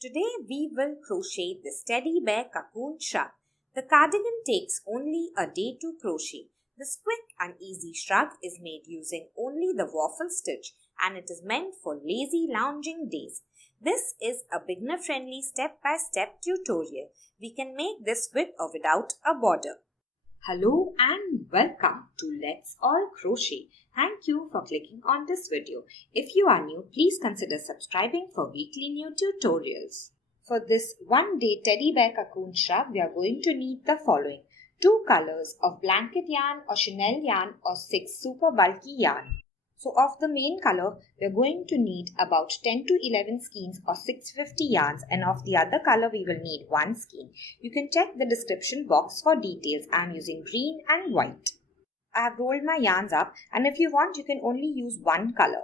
Today we will crochet this teddy bear cocoon shrug. The cardigan takes only a day to crochet. This quick and easy shrug is made using only the waffle stitch and it is meant for lazy lounging days. This is a beginner-friendly step-by-step tutorial. We can make this with or without a border. Hello and welcome to Let's All Crochet. Thank you for clicking on this video. If you are new, please consider subscribing for weekly new tutorials. For this one-day teddy bear cocoon shrug, we are going to need the following: 2 colors of blanket yarn or chenille yarn or 6 super bulky yarn. So of the main color, we are going to need about 10 to 11 skeins or 650 yarns, and of the other color we will need 1 skein. You can check the description box for details. I am using green and white. I have rolled my yarns up, and if you want you can only use one color.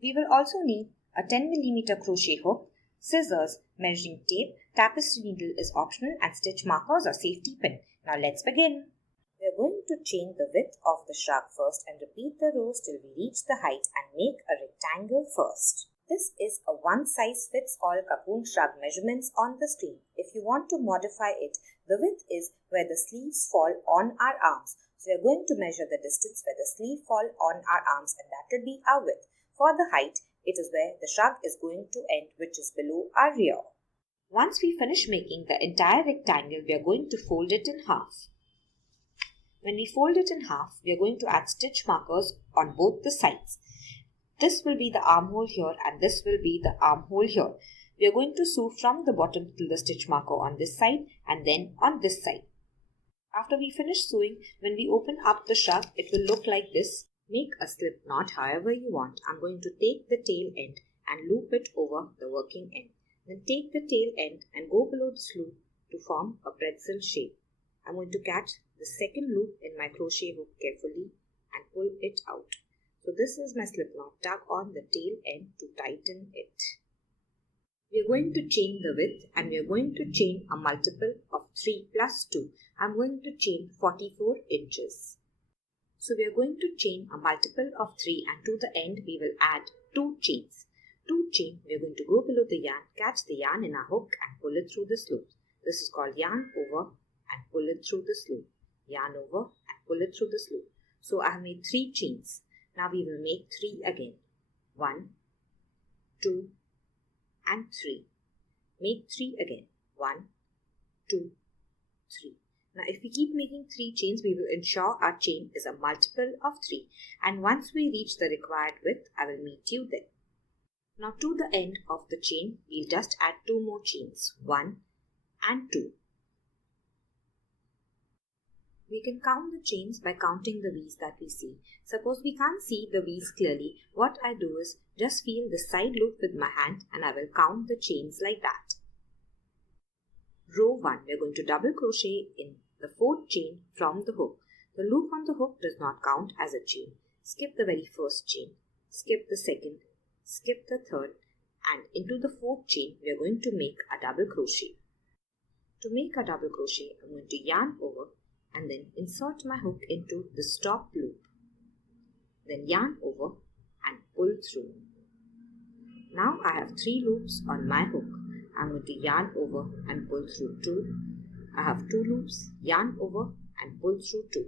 We will also need a 10mm crochet hook, scissors, measuring tape, tapestry needle is optional, and stitch markers or safety pin. Now let's begin. We are going to chain the width of the shrug first and repeat the rows till we reach the height and make a rectangle first. This is a one-size-fits-all cocoon shrug measurements on the screen. If you want to modify it, the width is where the sleeves fall on our arms. So we are going to measure the distance where the sleeve fall on our arms, and that will be our width. For the height, it is where the shrug is going to end, which is below our rear. Once we finish making the entire rectangle, we are going to fold it in half. When we fold it in half, we are going to add stitch markers on both the sides. This will be the armhole here and this will be the armhole here. We are going to sew from the bottom to the stitch marker on this side and then on this side. After we finish sewing, when we open up the shrug, it will look like this. Make a slip knot however you want. I'm going to take the tail end and loop it over the working end. Then take the tail end and go below this loop to form a pretzel shape. I'm going to catch the second loop in my crochet hook carefully and pull it out. So this is my slip knot. Tug on the tail end to tighten it. We are going to chain the width and we are going to chain a multiple of 3 plus 2. I'm going to chain 44 inches. So we are going to chain a multiple of 3 and to the end we will add 2 chains. 2 chain, we are going to go below the yarn, catch the yarn in our hook and pull it through this loop. This is called yarn over and pull it through this loop. Yarn over and pull it through this loop. So I have made 3 chains. Now we will make 3 again. 1, 2 and 3. Make 3 again. 1, 2, 3. Now if we keep making 3 chains, we will ensure our chain is a multiple of 3. And once we reach the required width, I will meet you there. Now to the end of the chain, we'll just add 2 more chains. 1 and 2. We can count the chains by counting the V's that we see. Suppose we can't see the V's clearly, what I do is just feel the side loop with my hand and I will count the chains like that. Row 1, we are going to double crochet in the 4th chain from the hook. The loop on the hook does not count as a chain. Skip the very first chain, skip the second, skip the third, and into the 4th chain we are going to make a double crochet. To make a double crochet, I'm going to yarn over and then insert my hook into the top loop. Then yarn over and pull through. Now I have 3 loops on my hook. I'm going to yarn over and pull through 2. I have 2 loops, yarn over and pull through 2.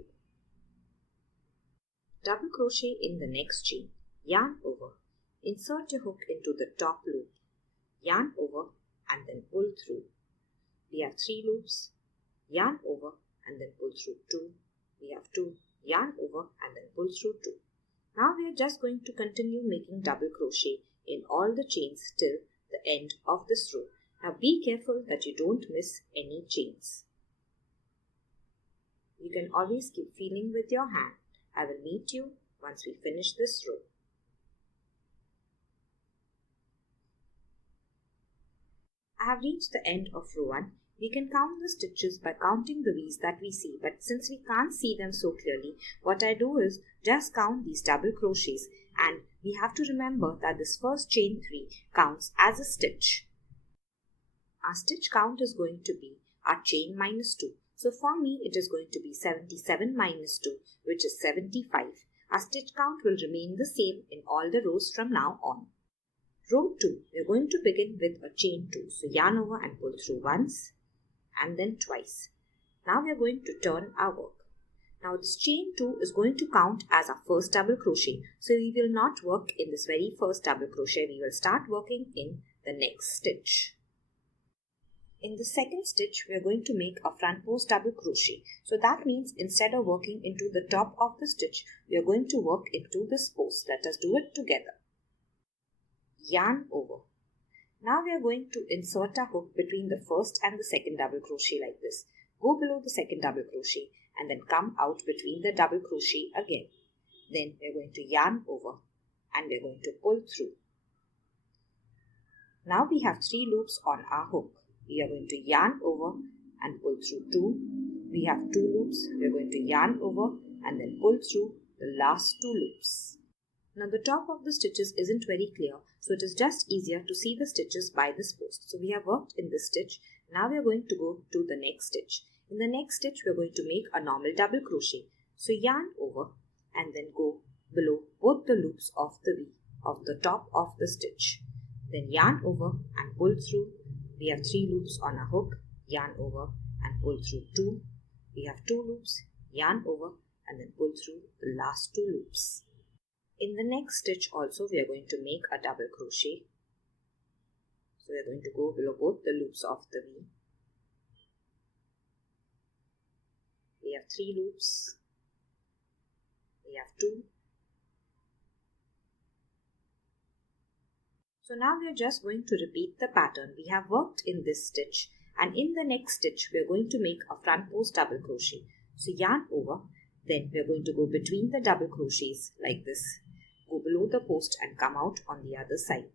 Double crochet in the next chain. Yarn over. Insert your hook into the top loop. Yarn over and then pull through. We have 3 loops, yarn over and then pull through 2. We have 2, yarn over and then pull through 2. Now we are just going to continue making double crochet in all the chains till the end of this row. Now be careful that you don't miss any chains. You can always keep feeling with your hand. I will meet you once we finish this row. I have reached the end of row 1. We can count the stitches by counting the V's that we see, but since we can't see them so clearly, what I do is just count these double crochets, and we have to remember that this first chain 3 counts as a stitch. Our stitch count is going to be our chain minus 2. So for me it is going to be 77 minus 2, which is 75. Our stitch count will remain the same in all the rows from now on. Row 2, we are going to begin with a chain 2. So yarn over and pull through once and then twice. Now we are going to turn our work. Now this chain 2 is going to count as our first double crochet. So we will not work in this very first double crochet. We will start working in the next stitch. In the second stitch, we are going to make a front post double crochet. So that means instead of working into the top of the stitch, we are going to work into this post. Let us do it together. Yarn over. Now we are going to insert a hook between the first and the second double crochet like this. Go below the second double crochet and then come out between the double crochet again. Then we are going to yarn over and we are going to pull through. Now we have 3 loops on our hook. We are going to yarn over and pull through 2. We have 2 loops. We are going to yarn over and then pull through the last 2 loops. Now the top of the stitches isn't very clear, so it is just easier to see the stitches by this post. So we have worked in this stitch. Now we are going to go to the next stitch. In the next stitch, we are going to make a normal double crochet. So yarn over and then go below both the loops of the V of the top of the stitch. Then yarn over and pull through. We have 3 loops on a hook. Yarn over and pull through 2. We have 2 loops. Yarn over and then pull through the last 2 loops. In the next stitch also, we are going to make a double crochet. So we are going to go below both the loops of the V. We have 3 loops. We have 2. So now we are just going to repeat the pattern. We have worked in this stitch, and in the next stitch we are going to make a front post double crochet. So yarn over, then we are going to go between the double crochets like this. Go below the post and come out on the other side.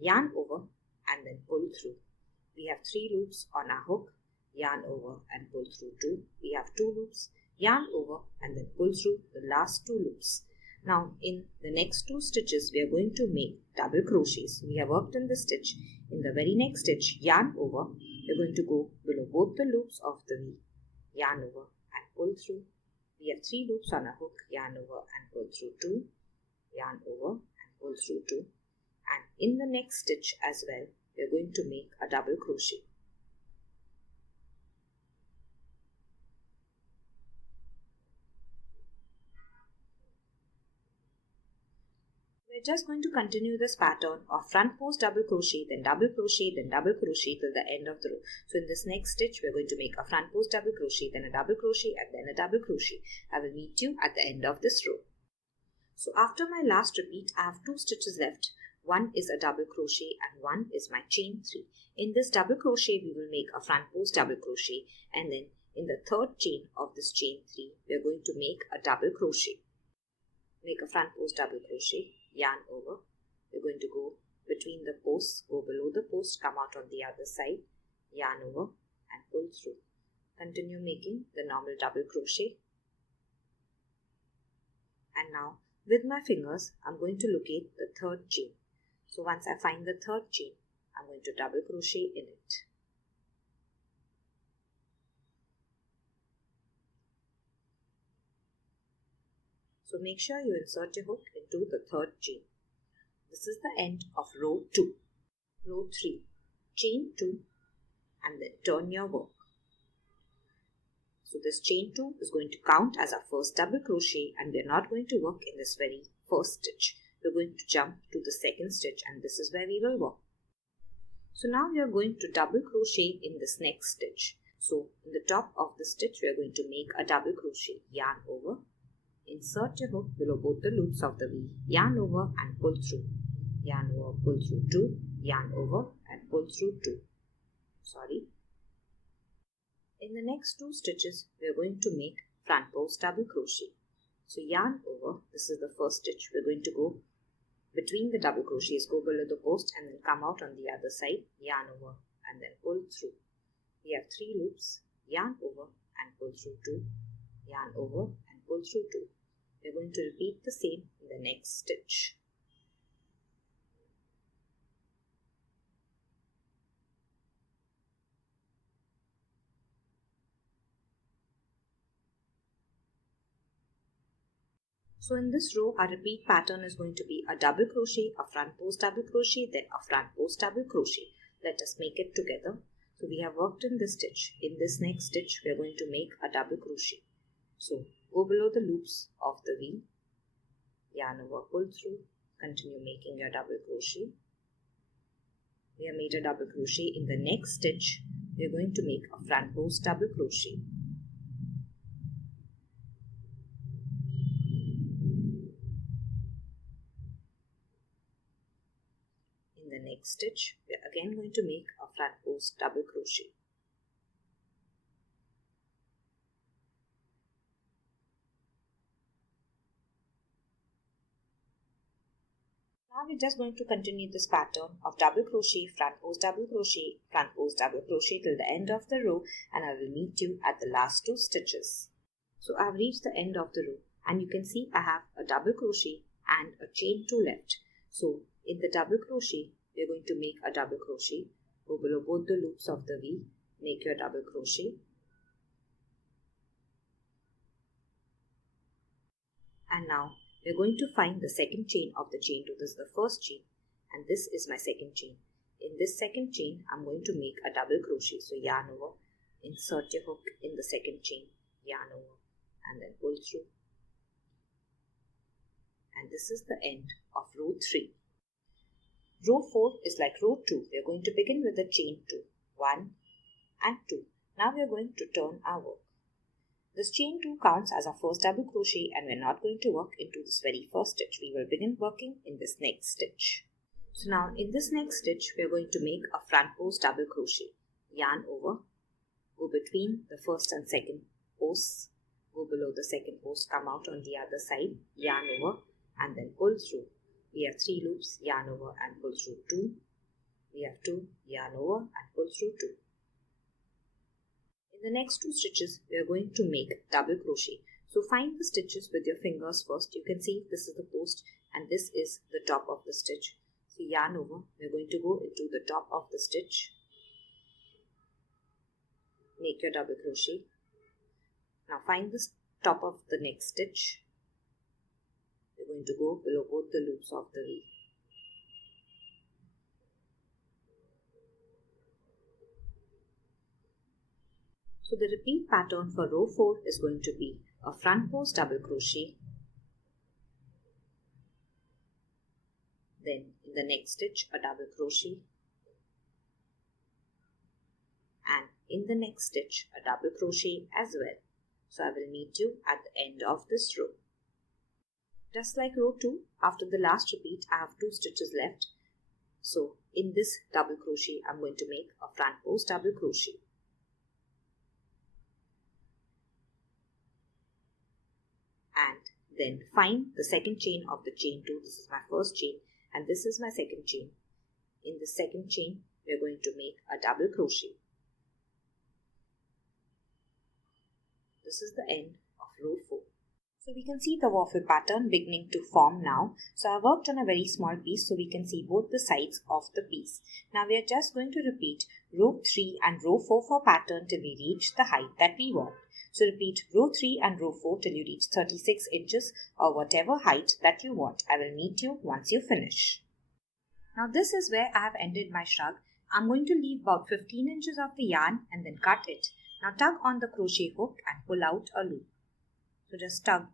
Yarn over and then pull through. We have 3 loops on our hook. Yarn over and pull through 2. We have 2 loops. Yarn over and then pull through the last 2 loops. Now in the next 2 stitches we are going to make double crochets. We have worked in this stitch. In the very next stitch, yarn over. We are going to go below both the loops of the V. Yarn over and pull through. We have 3 loops on a hook. Yarn over and pull through 2. Yarn over and pull through 2. And in the next stitch as well, we are going to make a double crochet. We're just going to continue this pattern of front post double crochet, then double crochet, then double crochet till the end of the row. So in this next stitch, we're going to make a front post double crochet, then a double crochet, and then a double crochet. I will meet you at the end of this row. So after my last repeat, I have 2 stitches left. One is a double crochet and one is my chain 3. In this double crochet, we will make a front post double crochet, and then in the third chain of this chain 3, we are going to make a double crochet. Make a front post double crochet, yarn over. We're going to go between the posts, go below the post, come out on the other side, yarn over and pull through. Continue making the normal double crochet. And now with my fingers, I'm going to locate the third chain. So once I find the third chain, I'm going to double crochet in it. So make sure you insert your hook into the third chain. This is the end of row 2. Row 3, chain 2 and then turn your work. So this chain 2 is going to count as our first double crochet, and we are not going to work in this very first stitch. We're going to jump to the second stitch, and this is where we will work. So now we are going to double crochet in this next stitch. So in the top of the stitch, we are going to make a double crochet, yarn over. Insert your hook below both the loops of the V, yarn over and pull through. Yarn over, pull through 2, yarn over and pull through 2. In the next 2 stitches, we are going to make front post double crochet. So yarn over, this is the first stitch. We're going to go between the double crochets, go below the post and then come out on the other side, yarn over and then pull through. We have 3 loops, yarn over and pull through 2, yarn over and pull through 2. We're going to repeat the same in the next stitch. So in this row, our repeat pattern is going to be a double crochet, a front post double crochet, then a front post double crochet. Let us make it together. So we have worked in this stitch. In this next stitch, we are going to make a double crochet. So go below the loops of the wheel, yarn over, pull through, continue making your double crochet. We have made a double crochet. In the next stitch, we are going to make a front post double crochet. In the next stitch, we are again going to make a front post double crochet. Now we're just going to continue this pattern of double crochet, front post double crochet, front post double crochet till the end of the row, and I will meet you at the last 2 stitches. So I've reached the end of the row and you can see I have a double crochet and a chain 2 left. So in the double crochet, we're going to make a double crochet, go below both the loops of the wheel, make your double crochet, and now we're going to find the second chain of the chain 2. This is the first chain and this is my second chain. In this second chain, I'm going to make a double crochet. So yarn over, insert your hook in the second chain, yarn over, and then pull through. And this is the end of row 3. Row 4 is like row 2. We are going to begin with the chain 2, 1 and 2. Now we are going to turn our work. This chain 2 counts as our first double crochet and we are not going to work into this very first stitch. We will begin working in this next stitch. So now in this next stitch, we are going to make a front post double crochet. Yarn over, go between the first and second posts, go below the second post, come out on the other side, yarn over, and then pull through. We have 3 loops, yarn over and pull through 2. We have 2, yarn over and pull through 2. In the next 2 stitches, we are going to make double crochet. So find the stitches with your fingers first. You can see this is the post and this is the top of the stitch. So yarn over, we are going to go into the top of the stitch. Make your double crochet. Now find the top of the next stitch. We're going to go below both the loops of the wheel. So the repeat pattern for row 4 is going to be a front post double crochet. Then in the next stitch, a double crochet. And in the next stitch, a double crochet as well. So I will meet you at the end of this row. Just like row 2, after the last repeat, I have 2 stitches left. So in this double crochet, I'm going to make a front post double crochet. And then find the second chain of the chain 2. This is my first chain and this is my second chain. In the second chain, we are going to make a double crochet. This is the end of row 4. So we can see the waffle pattern beginning to form now. So I worked on a very small piece so we can see both the sides of the piece. Now we are just going to repeat row 3 and row 4 for pattern till we reach the height that we want. So repeat row 3 and row 4 till you reach 36 inches or whatever height that you want. I will meet you once you finish. Now this is where I have ended my shrug. I'm going to leave about 15 inches of the yarn and then cut it. Now tug on the crochet hook and pull out a loop. So just tug.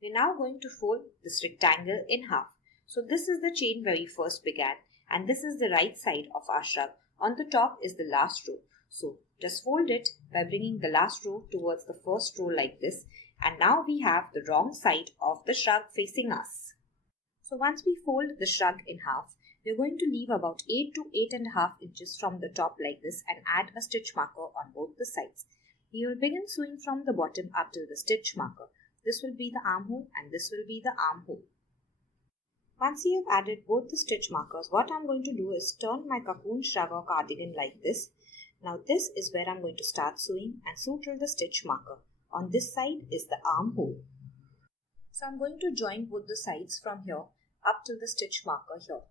We're now going to fold this rectangle in half. So this is the chain where we first began and this is the right side of our shrug. On the top is the last row. So just fold it by bringing the last row towards the first row like this. And now we have the wrong side of the shrug facing us. So once we fold the shrug in half, we're going to leave about 8 to 8.5 inches from the top like this and add a stitch marker on both the sides. We will begin sewing from the bottom up to the stitch marker. This will be the armhole and this will be the armhole. Once you have added both the stitch markers, what I'm going to do is turn my cocoon shrug or cardigan like this. Now this is where I'm going to start sewing and sew till the stitch marker. On this side is the armhole. So I'm going to join both the sides from here up to the stitch marker here.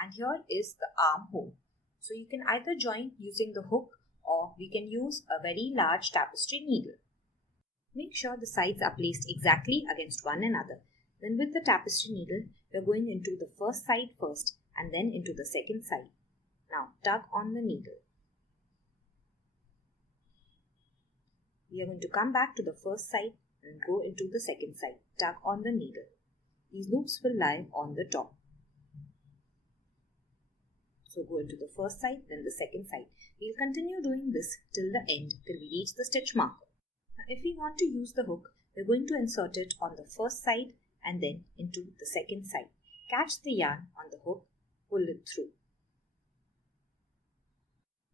And here is the armhole. So you can either join using the hook or we can use a very large tapestry needle. Make sure the sides are placed exactly against one another. Then with the tapestry needle, we are going into the first side first and then into the second side. Now tug on the needle. We are going to come back to the first side and go into the second side. Tug on the needle. These loops will lie on the top. So go into the first side, then the second side. We will continue doing this till the end, till we reach the stitch marker. Now if we want to use the hook, we are going to insert it on the first side and then into the second side. Catch the yarn on the hook, pull it through.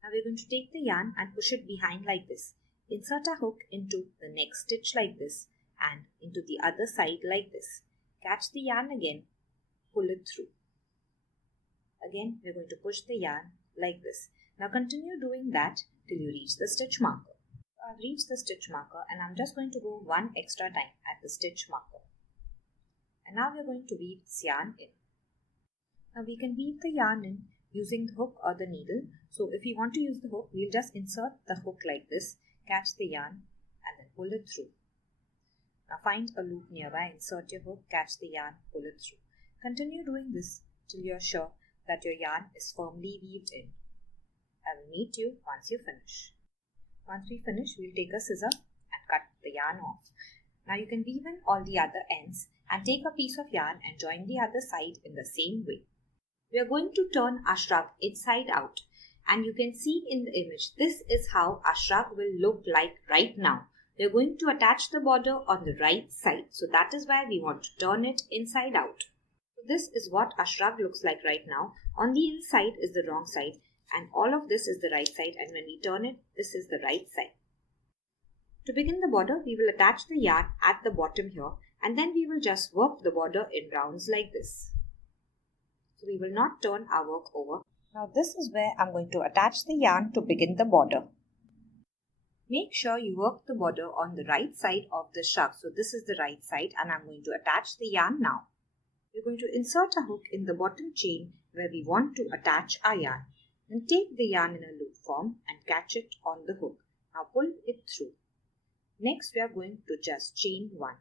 Now we are going to take the yarn and push it behind like this. Insert a hook into the next stitch like this and into the other side like this. Catch the yarn again, pull it through. Again, we are going to push the yarn like this. Now continue doing that till you reach the stitch marker. So I've reached the stitch marker and I'm just going to go one extra time at the stitch marker. And now we are going to weave this yarn in. Now we can weave the yarn in using the hook or the needle. So if you want to use the hook, we'll just insert the hook like this, catch the yarn and then pull it through. Now find a loop nearby, insert your hook, catch the yarn, pull it through. Continue doing this till you're sure that your yarn is firmly weaved in. I will meet you once you finish. Once we finish, we'll take a scissor and cut the yarn off. Now you can weave in all the other ends and take a piece of yarn and join the other side in the same way. We are going to turn our shrug inside out, and you can see in the image this is how our shrug will look like right now. We are going to attach the border on the right side, so that is why we want to turn it inside out. So this is what our shrug looks like right now. On the inside is the wrong side and all of this is the right side, and when we turn it, this is the right side. To begin the border, we will attach the yarn at the bottom here and then we will just work the border in rounds like this. So we will not turn our work over. Now this is where I'm going to attach the yarn to begin the border. Make sure you work the border on the right side of the shrug. So this is the right side and I'm going to attach the yarn now. We're going to insert a hook in the bottom chain where we want to attach our yarn. Then take the yarn in a loop form and catch it on the hook. Now pull it through. Next we are going to just chain 1.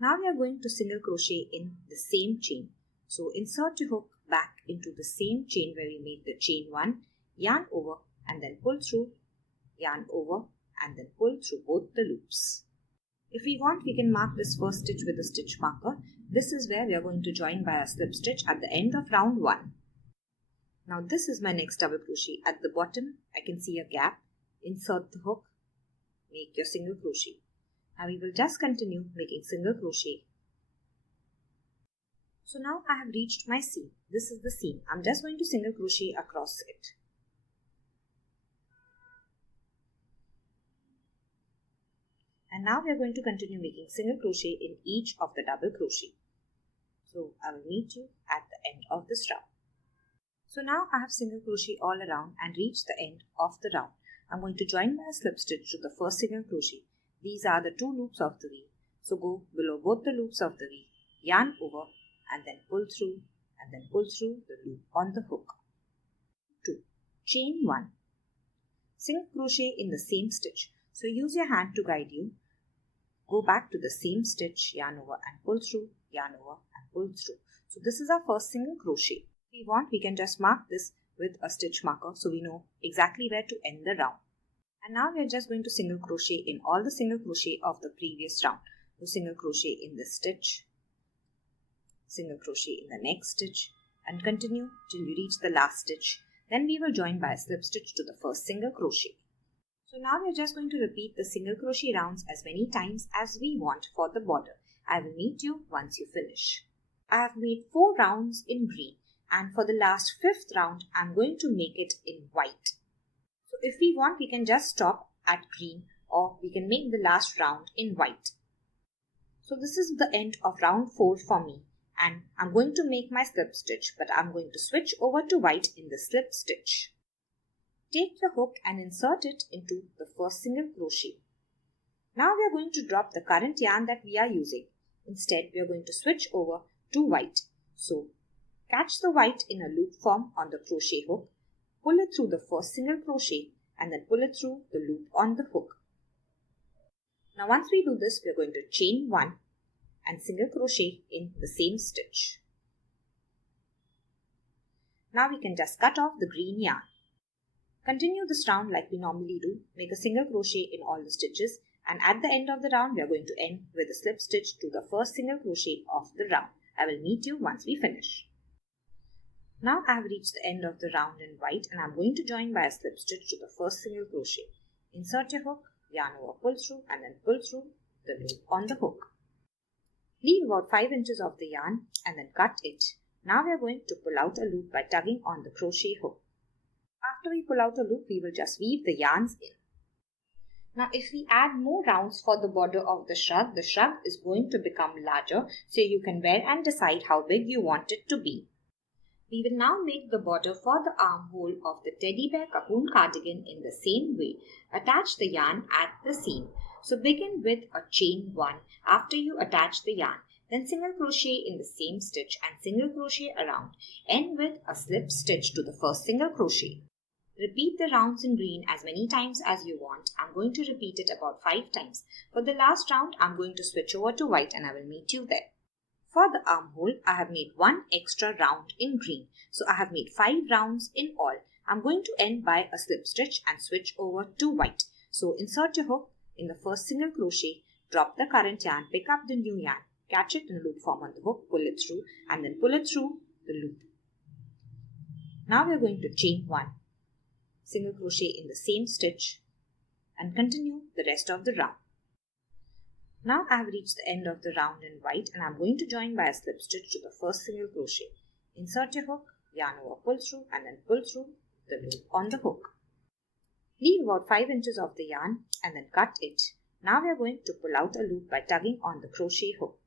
Now we are going to single crochet in the same chain. So insert your hook back into the same chain where we made the chain 1, yarn over and then pull through, yarn over and then pull through both the loops. If we want, we can mark this first stitch with a stitch marker. This is where we are going to join by a slip stitch at the end of round 1. Now this is my next double crochet. At the bottom, I can see a gap. Insert the hook, make your single crochet. Now we will just continue making single crochet. So now I have reached my seam. This is the seam. I'm just going to single crochet across it. And now we are going to continue making single crochet in each of the double crochet. So I will meet you at the end of this round. So now I have single crochet all around and reached the end of the round. I'm going to join my slip stitch to the first single crochet. These are the 2 loops of the weave. So go below both the loops of the weave, yarn over and then pull through and then pull through the loop on the hook. 2. Chain 1. Single crochet in the same stitch. So use your hand to guide you. Go back to the same stitch, yarn over and pull through, yarn over and pull through. So this is our first single crochet. If we want, we can just mark this with a stitch marker so we know exactly where to end the round. And now we are just going to single crochet in all the single crochet of the previous round. So single crochet in this stitch, single crochet in the next stitch and continue till you reach the last stitch. Then we will join by a slip stitch to the first single crochet. So now we are just going to repeat the single crochet rounds as many times as we want for the border. I will meet you once you finish. I have made 4 rounds in green and for the last 5th round I am going to make it in white. So if we want, we can just stop at green or we can make the last round in white. So this is the end of round 4 for me and I'm going to make my slip stitch, but I'm going to switch over to white in the slip stitch. Take your hook and insert it into the first single crochet. Now we are going to drop the current yarn that we are using. Instead, we are going to switch over to white. So catch the white in a loop form on the crochet hook, pull it through the first single crochet and then pull it through the loop on the hook. Now once we do this, we are going to chain 1 and single crochet in the same stitch. Now we can just cut off the green yarn. Continue this round like we normally do. Make a single crochet in all the stitches, and at the end of the round we are going to end with a slip stitch to the first single crochet of the round. I will meet you once we finish. Now I have reached the end of the round in white, and I am going to join by a slip stitch to the first single crochet. Insert your hook, yarn over, pull through, and then pull through the loop on the hook. Leave about 5 inches of the yarn and then cut it. Now we are going to pull out a loop by tugging on the crochet hook. After we pull out a loop, we will just weave the yarns in. Now if we add more rounds for the border of the shrug is going to become larger, so you can wear and decide how big you want it to be. We will now make the border for the armhole of the teddy bear cocoon cardigan in the same way. Attach the yarn at the seam. So begin with a chain 1 after you attach the yarn. Then single crochet in the same stitch and single crochet around. End with a slip stitch to the first single crochet. Repeat the rounds in green as many times as you want. I'm going to repeat it about 5 times. For the last round, I'm going to switch over to white and I will meet you there. For the armhole, I have made 1 extra round in green. So I have made 5 rounds in all. I'm going to end by a slip stitch and switch over to white. So insert your hook in the first single crochet, drop the current yarn, pick up the new yarn, catch it in loop form on the hook, pull it through, and then pull it through the loop. Now we are going to chain 1, single crochet in the same stitch, and continue the rest of the round. Now I have reached the end of the round in white, and I am going to join by a slip stitch to the first single crochet. Insert your hook, yarn over, pull through, and then pull through the loop on the hook. Leave about 5 inches of the yarn and then cut it. Now we are going to pull out a loop by tugging on the crochet hook.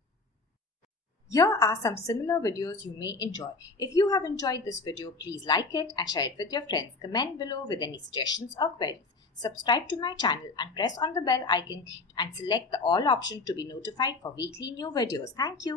Here are some similar videos you may enjoy. If you have enjoyed this video, please like it and share it with your friends. Comment below with any suggestions or queries. Subscribe to my channel and press on the bell icon and select the all option to be notified for weekly new videos. Thank you.